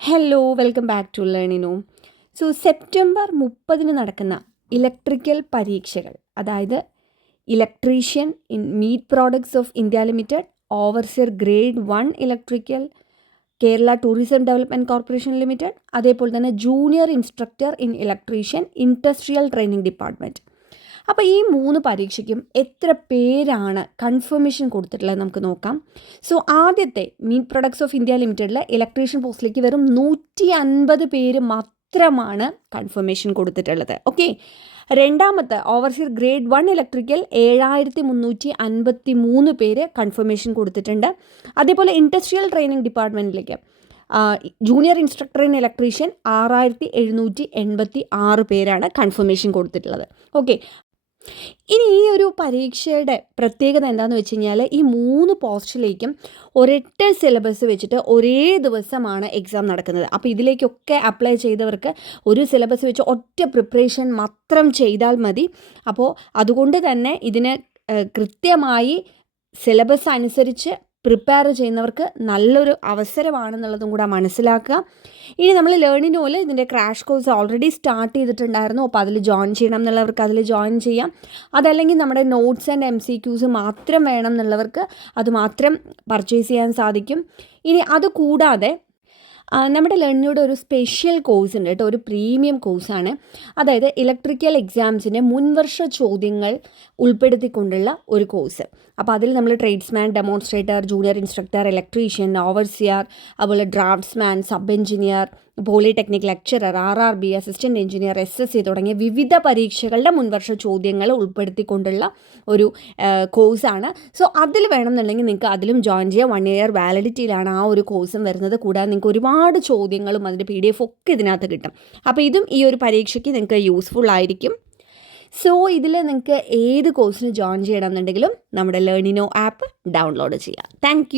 Hello welcome back to ലേണിനോ. September 30 നടക്കുന്ന electrical പരീക്ഷകൾ, അതായത് electrician in meat products of India limited, overseer grade 1 electrical, Kerala tourism development corporation limited, അതേപോലെ തന്നെ junior instructor in electrician industrial training department. അപ്പോൾ ഈ 3 പരീക്ഷയ്ക്കും എത്ര പേരാണ് കൺഫർമേഷൻ കൊടുത്തിട്ടുള്ളത് നമുക്ക് നോക്കാം. ആദ്യത്തെ മീറ്റ് പ്രൊഡക്ട്സ് ഓഫ് ഇന്ത്യ ലിമിറ്റഡിലെ ഇലക്ട്രീഷ്യൻ പോസ്റ്റിലേക്ക് വെറും 150 പേര് മാത്രമാണ് കൺഫർമേഷൻ കൊടുത്തിട്ടുള്ളത്. ഓക്കെ. രണ്ടാമത്തെ ഓവർസിയർ ഗ്രേഡ് 1 ഇലക്ട്രിക്കൽ 7353 പേര് കൺഫർമേഷൻ കൊടുത്തിട്ടുണ്ട്. അതേപോലെ ഇൻഡസ്ട്രിയൽ ട്രെയിനിങ് ഡിപ്പാർട്ട്മെൻറ്റിലേക്ക് ജൂനിയർ ഇൻസ്ട്രക്ടർ ഇൻ ഇലക്ട്രീഷ്യൻ 6786 പേരാണ് കൺഫർമേഷൻ കൊടുത്തിട്ടുള്ളത്. ഓക്കെ. ഇനി ഈ ഒരു പരീക്ഷയുടെ പ്രത്യേകത എന്താണെന്ന് വെച്ച് കഴിഞ്ഞാൽ, ഈ 3 പോസ്റ്റിലേക്കും ഒരൊറ്റ സിലബസ് വെച്ചിട്ട് ഒരേ ദിവസമാണ് എക്സാം നടക്കുന്നത്. അപ്പോൾ ഇതിലേക്കൊക്കെ അപ്ലൈ ചെയ്തവർക്ക് ഒരു സിലബസ് വെച്ച് ഒറ്റ പ്രിപ്പറേഷൻ മാത്രം ചെയ്താൽ മതി. അപ്പോൾ അതുകൊണ്ട് തന്നെ ഇതിന് കൃത്യമായി സിലബസ് അനുസരിച്ച് പ്രിപ്പയർ ചെയ്യുന്നവർക്ക് നല്ലൊരു അവസരമാണെന്നുള്ളതും കൂടെ മനസ്സിലാക്കുക. ഇനി നമ്മൾ ലേണിനോയിൽ ഇതിൻ്റെ ക്രാഷ് കോഴ്സ് ഓൾറെഡി സ്റ്റാർട്ട് ചെയ്തിട്ടുണ്ടായിരുന്നു. അപ്പോൾ അതിൽ ജോയിൻ ചെയ്യണം എന്നുള്ളവർക്ക് അതിൽ ജോയിൻ ചെയ്യാം. അതല്ലെങ്കിൽ നമ്മുടെ നോട്ട്സ് ആൻഡ് MCQs മാത്രം വേണം എന്നുള്ളവർക്ക് അത് മാത്രം പർച്ചേസ് ചെയ്യാൻ സാധിക്കും. ഇനി അതുകൂടാതെ നമ്മുടെ ലേണിനോട് ഒരു സ്പെഷ്യൽ കോഴ്സ് ഉണ്ട് കേട്ടോ, ഒരു പ്രീമിയം കോഴ്സാണ്. അതായത് ഇലക്ട്രിക്കൽ എക്സാംസിൻ്റെ മുൻവർഷ ചോദ്യങ്ങൾ ഉൾപ്പെടുത്തിക്കൊണ്ടുള്ള ഒരു കോഴ്സ്. അപ്പോൾ അതിൽ നമ്മൾ tradesman, demonstrator, junior instructor, electrician, overseer, അതുപോലെ draughtsman, sub engineer, polytechnic lecturer, RRB, assistant engineer, SSC തുടങ്ങിയ വിവിധ പരീക്ഷകളുടെ മുൻവർഷ ചോദ്യങ്ങൾ ഉൾപ്പെടുത്തിക്കൊണ്ടുള്ള ഒരു കോഴ്സാണ്. അതിൽ വേണമെന്നുണ്ടെങ്കിൽ നിങ്ങൾക്ക് അതിലും ജോയിൻ ചെയ്യാം. 1 ഇയർ വാലിഡിറ്റിയിലാണ് ആ ഒരു കോഴ്സും വരുന്നത്. കൂടാതെ നിങ്ങൾക്ക് ഒരുപാട് ചോദ്യങ്ങളും അതിൻ്റെ PDF ഒക്കെ ഇതിനകത്ത് കിട്ടും. അപ്പോൾ ഇതും ഈ ഒരു പരീക്ഷയ്ക്ക് നിങ്ങൾക്ക് യൂസ്ഫുൾ ആയിരിക്കും. ഇതിൽ നിങ്ങൾക്ക് ഏത് കോഴ്സിന് ജോയിൻ ചെയ്യണമെന്നുണ്ടെങ്കിലും നമ്മുടെ ലേണിനോ ആപ്പ് ഡൗൺലോഡ് ചെയ്യാം. താങ്ക്